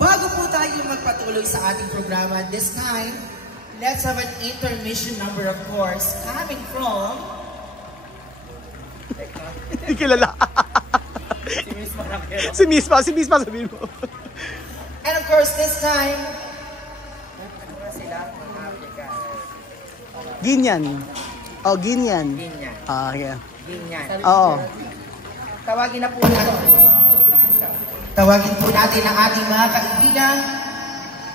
Bago po tayo magpatuloy sa ating programa this time, let's have an intermission number, of course, coming from... Hindi kilala. Si Misma sabihin mo. And of course, this time... Ginyan. Oh, Ginyan. Ginyan. Ah, yeah. Ginyan. Oo. Tawagin na po natin. Tawagin po natin ang ating mga kaibigan.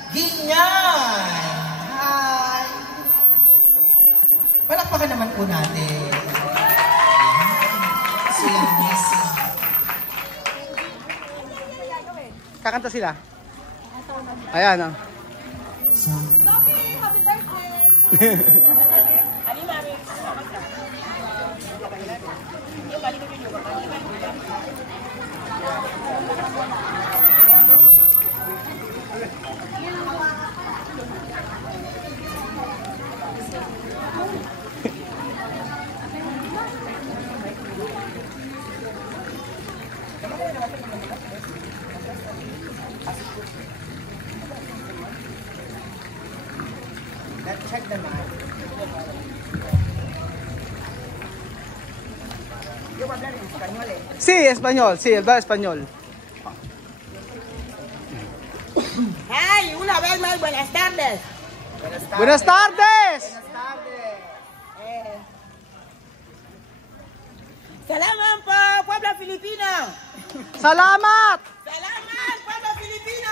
Ginyan! Hi! Palakpakan naman po natin. Sila Messi. Kakanta sila. Ayan, oh. Sophie, happy birthday! Let's check the mic. Yo voy a hablar en español. Sí, español. Sí, él va español. ¡Hey! Una vez más, buenas tardes. Buenas tardes. Buenas tardes. Salamat po, pueblo filipino. Salamat. Salamat, pueblo filipino.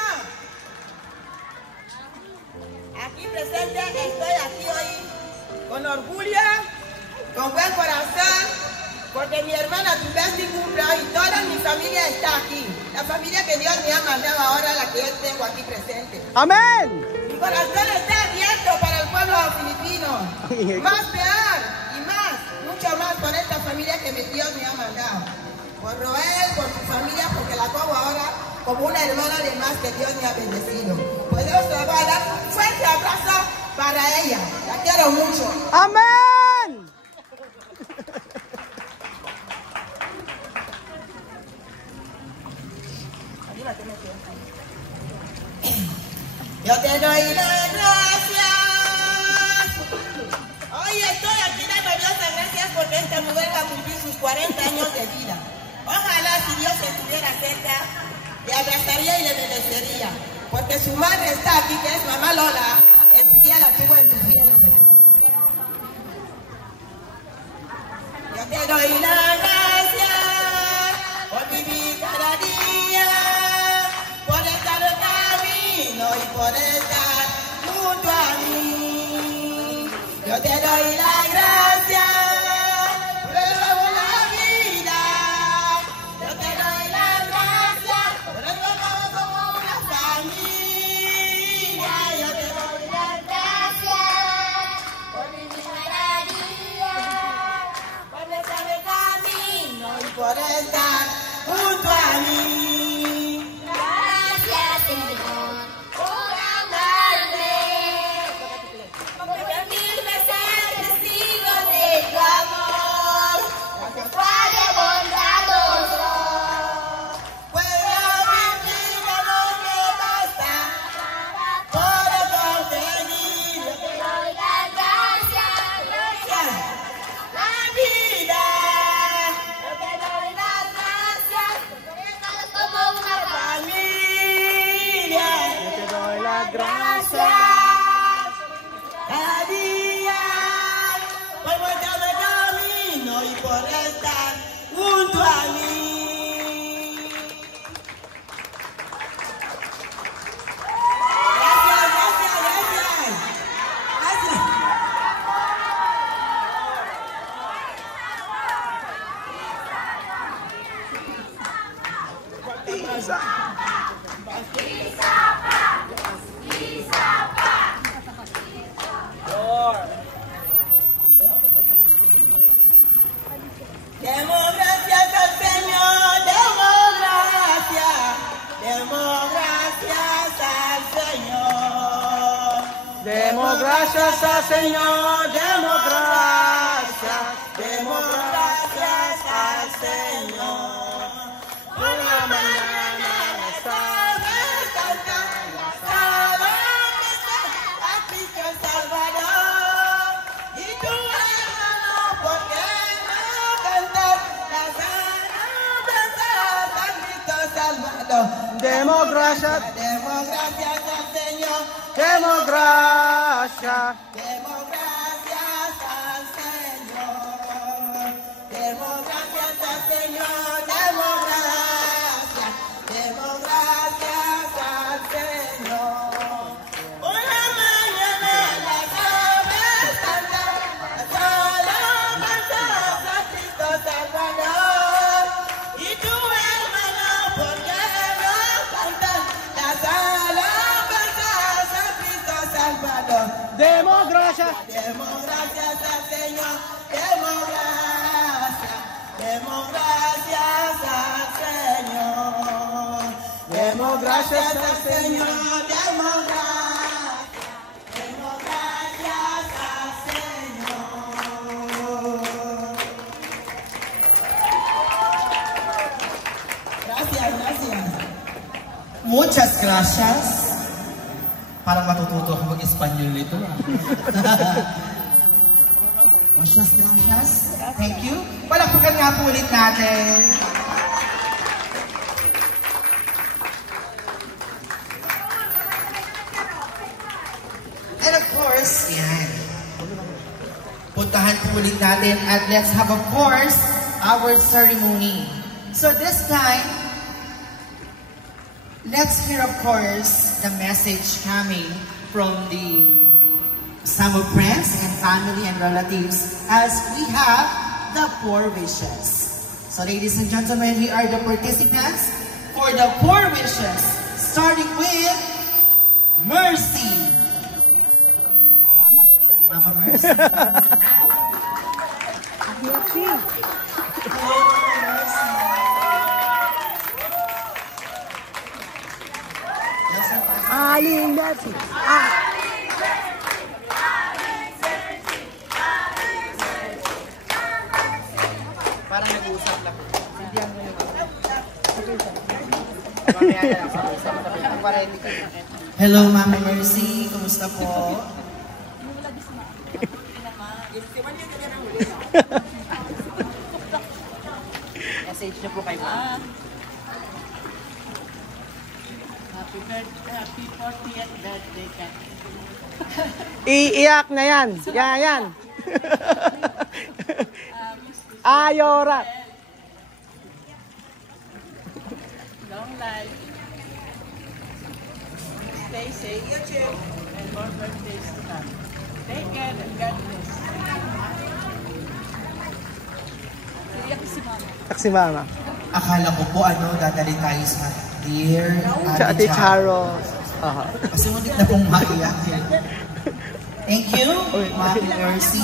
Aquí presente, estoy aquí hoy con orgullo, con buen corazón, porque mi hermana Tubesti cumple y toda mi familia está aquí. La familia que Dios me ha mandado ahora, la que yo tengo aquí presente. Amén. Mi corazón está abierto para el pueblo filipino. Más peor y más, mucho más con esta familia que Dios me ha mandado. Por Roel, por su familia, porque la pongo ahora como una hermana de más que Dios me ha bendecido. Pues Dios te va a dar un fuerte abrazo para ella. La quiero mucho. Amén. Yo te doy las gracias. Hoy estoy aquí dando Dios las gracias porque esta mujer va a cumplir sus 40 años de vida. Ojalá si Dios estuviera cerca, le abrazaría y le bendecería. Porque su madre está aquí, que es mamá Lola. En su día la tuvo en su vientre. Yo te doy las gracias por vivir cada día, por estar en camino y por estar junto a mí. Yo te doy las gracias por el nuevo en la vida. Yo te doy las gracias por el nuevo como una familia. Yo te doy las gracias por vivir cada día, por estar en camino y por estar junto a mí. Gracias, Señor, por amarme, por permitirme ser testigo de tu amor. Gracias, Padre bondadoso. Puedo vivir lo que basta por conseguir. Yo te doy las gracias, gracias. La vida, yo te doy las gracias, porque estás como una familia. Yo te doy las gracias. Cada día, por vuelta de camino y por estar junto a mí. Gracias, gracias, gracias. Gracias. Demos gracias al Señor, demos gracias al Señor. Demos gracias al Señor. Demos gracias. Demos gracias al Señor. Por la mañana estamos cantando. Demos gracias. Demos gracias al Señor. Demos gracias. Demos gracias al Señor. Demos gracias al Señor. Demos gracias. Demos gracias al Señor. Una mañana la sabes cantar. Alabanzas a Cristo Salvador. Y tu hermano, ¿por qué no cantar las alabanzas a Cristo Salvador? Demos gracias. Demos gracias al Señor, demos gracias, demos gracias al Señor, demos gracias al Señor, demos gracias al Señor. Gracias, gracias. Muchas gracias. Parang matututo ako mag-Espanyol nito. Muchas gracias. Thank you. Palakpakan nga po ulit natin. And of course, yan. Puntahan po ulit natin at let's have of course our ceremony. So this time, let's hear, of course, the message coming from some of friends and family and relatives as we have the 4 wishes. So, ladies and gentlemen, here are the participants for the 4 wishes, starting with Mercy. Mama Mercy. Aling Mercy. Parang nag-uusap lang. Hello, Mama Mercy. Kumusta po? Message niyo po kay Mama. Happy 40th birthday ka. Iiyak na yan. Yan. Ayorat. Long life. Stay safe. And more birthdays to come. Take care and God bless. Si Mama. Akala ko po dadali tayo sa Dear Ate Charo. Kasi ngunit na pong maiyak. Thank you, Mami Mercy.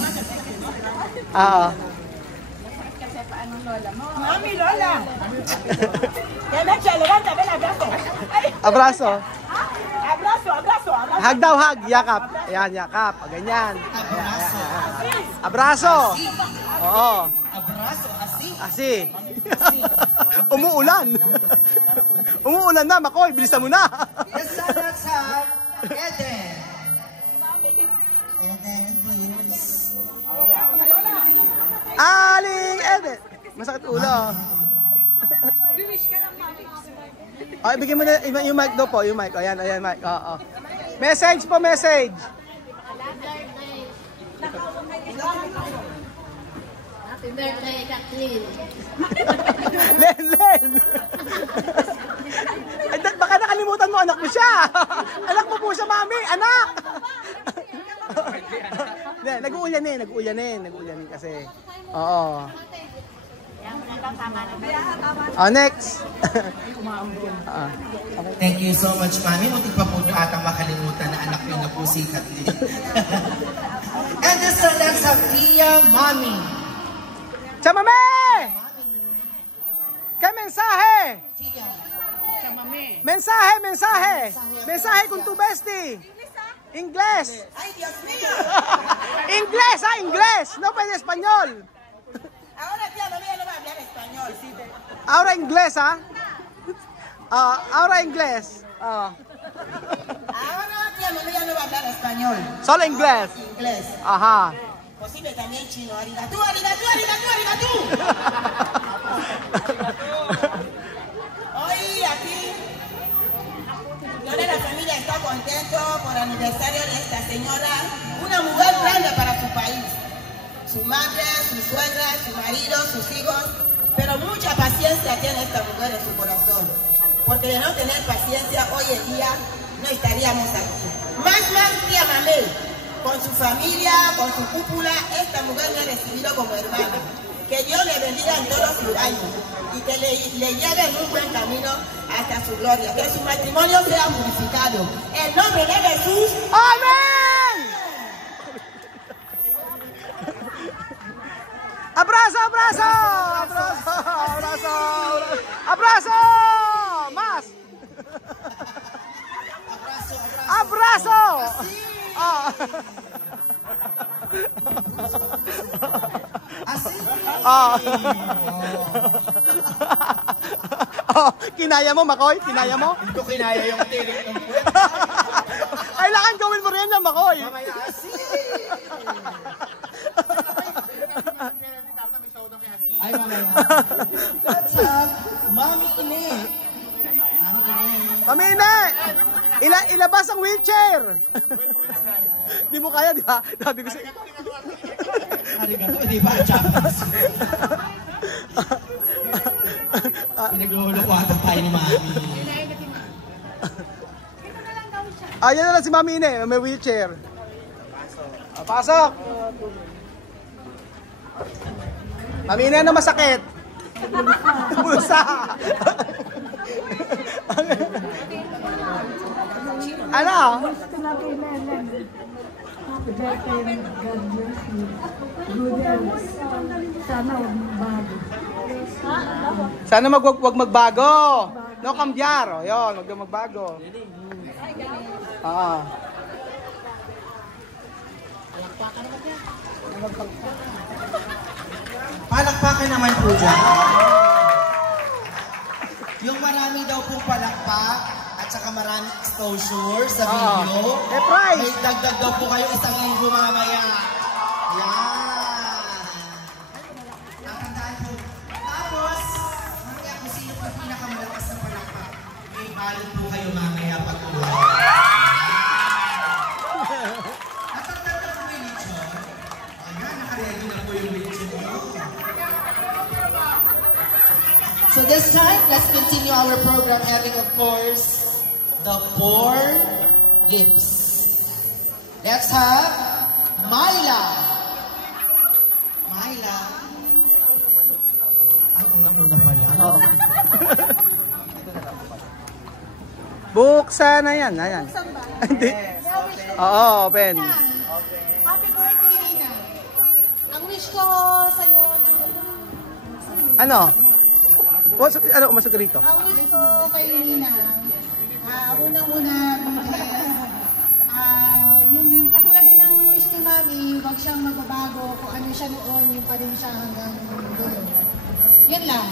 Mami, Lola. Ya Mecha, levanta, ven, abrazo. Abrazo. Abrazo. Hag daw, hag. Yakap. Ayan, yakap. Ganyan. Abraso. Abrazo. Oo. Abraso, Asi. Umuulan. Umuulan na, Makoy. Bilisan mo na. Yes, sir, let's have Eden. Eden, please. Aling Edit. Masakit ulo. Okay, bigyan mo na yung mic daw po. Yung mic. Ayan, mic. Oo. Message po, message. Happy birthday, Kathleen. Len. Ay, baka nakalimutan mo, anak mo siya. Anak mo po siya, mami. Anak. Nag-uulanin kasi. Oo. Next. Thank you so much, Mami. Muntik pa po nyo atang makalimutan na anak nyo na po si Kathleen. And this time, let's have Tia Mami. Chamame! ¿Qué mensaje? Tia. Mensaje. Mensaje con tu bestie. Inglés. Ay, Dios mío. Inglés. No puede español. Ahora tía María no va a hablar español. Ahora inglés, ahora inglés. Ahora tía María no va a hablar español. Solo inglés. Inglés. Ajá. Posible también chino. Arigatú. Hoy aquí está contento por el aniversario de esta señora, una mujer grande para su país. Su madre, su suegra, su marido, sus hijos, pero mucha paciencia tiene esta mujer en su corazón. Porque de no tener paciencia hoy en día no estaríamos aquí. Más tía Mamé, con su familia, con su cúpula, esta mujer me ha recibido como hermana. Que Dios le bendiga en todos sus años y que le lleve en un buen camino hasta su gloria. Que su matrimonio sea purificado. En nombre de Jesús. ¡Amén! ¡Abrazo, abrazo! ¡Abrazo, abrazo! ¡Abrazo! ¡Más! ¡Abrazo! Ah. Así. Oh, kinaya mo, Makoy? Kinaya mo? Hindi ko kinaya yung tiling ng puwet. Kailangan gawin mo rin yan, Makoy. Mamaya asi. Ay, mamaya. Let's have Mami Ine. Mami Ine. Pamina! Ilabas ang wheelchair! Di mo kaya, di ba? Sabi ko sa'yo. Arigato, di ba? Japanese. Pinagluluko ata tayo ni Mami. Ayan na lang si Mami Ine, may wheelchair. Pasok! Mami Ine, ano masakit? Bulsa! Ano? Happy birthday, God bless you. Good health. Sana huwag magbago. Sana wag magbago. No cambiar. O, yun, wag magbago. Ah. Palakpakan naman po dyan. Yung marami daw pong palakpak at saka maraming exposure sa video. May prize. May dagdag daw po kayo 1,000 mamaya. Yan. Tatandaan po. Tapos, mamaya kung sino po pinakamalakas na palakpak, may balot po kayo mamaya pag-uwi. Natandaan na po yung lechon. Ayan, nakaready na po yung lechon. So this time, let's continue our program having, of course, the four lips. Let's have Myla. Myla. Ay, unang-una pala. Oo. Buksan na yan. Ayan. Hindi. Oo, open. Happy birthday, Nina. Ang wish ko sa'yo, Ano? Ano umasok rito? ang wish ko kay Nina, unang-una, yung katulad din ng wish ni Mami, huwag siyang magbabago kung ano siya noon, yung pa rin siya hanggang dulo. Yun lang.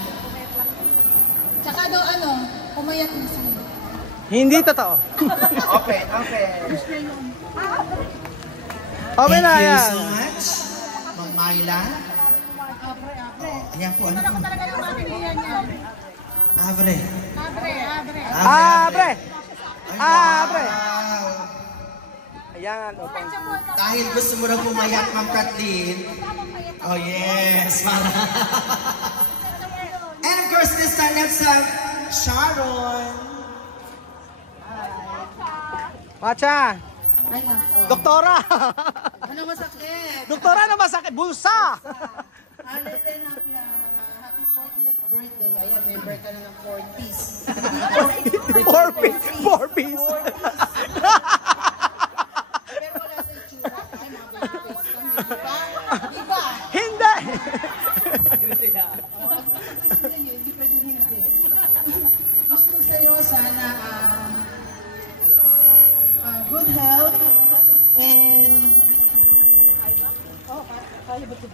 Tsaka daw pumayat na siya. Hindi totoo. Okay. Okay na Thank you yan. so much, Ma'am Myla. Ayan po, ano po? Talaga yung mabibigyan niya. Abre. Abre! Abre! Wow. Ayan. Open. Dahil gusto mo na pumayak, Ma'am Kathleen. Oh yes. And of course, this time, let's have Sharon. Macha! Ay, nako. Doktora! Ano masakit? Doktora na masakit! Bulsa! Alden, happy 40th birthday. Ayan, member ka na ng 4th piece. 4 piece. Pero wala sa itsura. Ay, mga baby face kami. Diba? Hindi! Gusto sa'yo, hindi pwedeng hindi. Gusto ko sa'yo, sana good health and kaya ba ito?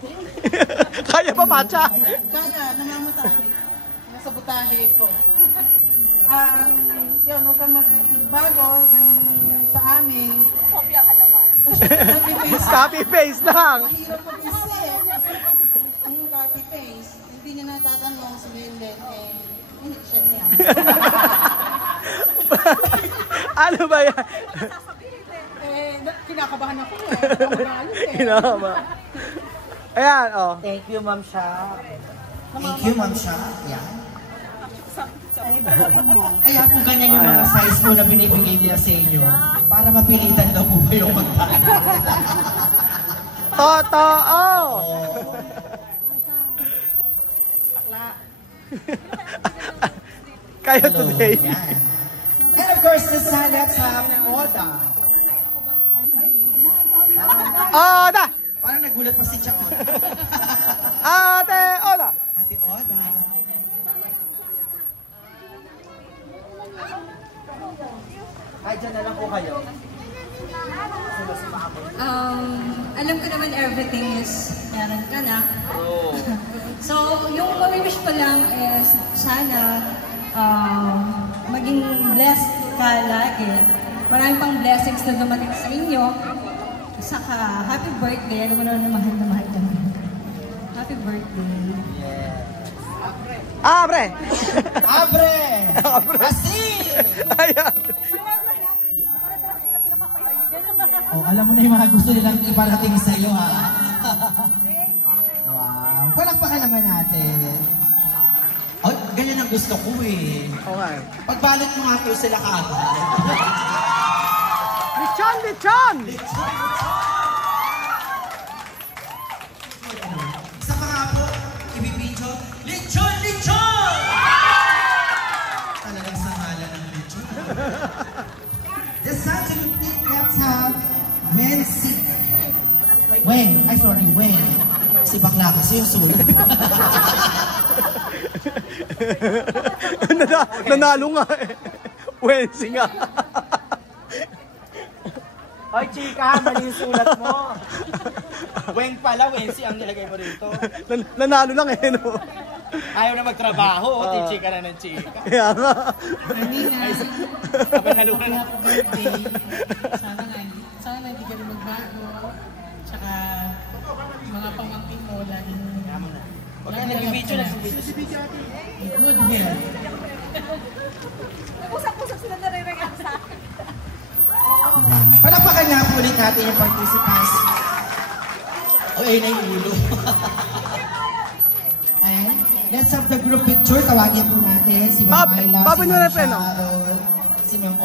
Kaya ba, Macha? Kaya, namamatahe. Nasa butahe ko. Yun, huwag kang magbago, ganun sa amin. Kopya ka naman. Copy paste lang. Mahirap mag-isip. Anong copy paste? Hindi niya natatanong si Linden, hindi siya na yan. Ano ba yan? Kinakabahan ako eh. Kinakabahan. Ayan, oh. Thank you, Ma'am Sha. Thank you, Ma'am Sha. Yan. Kaya po ganyan yung mga size po na binibigay nila sa inyo para mapilitan daw po kayong magpaan. Totoo! Kayo today. Yan. And of course, let's have Oda. Oda! Parang nagulat pa si Cha Oda. Ate Oda! Ate Oda. Ay, dyan na lang po kayo. Alam ko naman everything is meron ka na. So, yung wish ko lang is sana maging blessed ka lagi. Maraming pang blessings na dumating sa inyo. Saka, happy birthday. Alam mo naman na mahal ka. Happy birthday. Abre! Abre! Asin! Ayan. Oh, alam mo na yung mga gusto nilang iparating sa iyo, ha? Wow. Palakpakan naman natin. Oh, ganyan ang gusto ko eh. Okay. Pagbalot mo nga po sila kaagad. Lechon! Lechon! Isa pa nga po, ibibidyo, lechon! Lechon! Talagang sa hala ng lechon. The sound to repeat, let's have Wensi. Weng. Si bakla kasi yung sulat. Nanalo nga eh. Wensi nga. Hoy, chika, mali yung sulat mo. Weng pala, Wensi ang nilagay mo rito. Nanalo lang eh, no? Ayaw na magtrabaho, chika na ng chika. Kaya nga. Kapag nalunan na. Happy birthday. Sana hindi ka rin magbago. Tsaka mga pamangkin mo laging Huwag ka nag-video. good health. Usap-usap sila nare-react sa akin. Palakpakan nga po ulit natin yung participants. Ay, na yung ulo. Ayan. Let's have the group picture. Tawagin po natin si Ma'am Ayla, si Ma'am Sharon, si Ma'am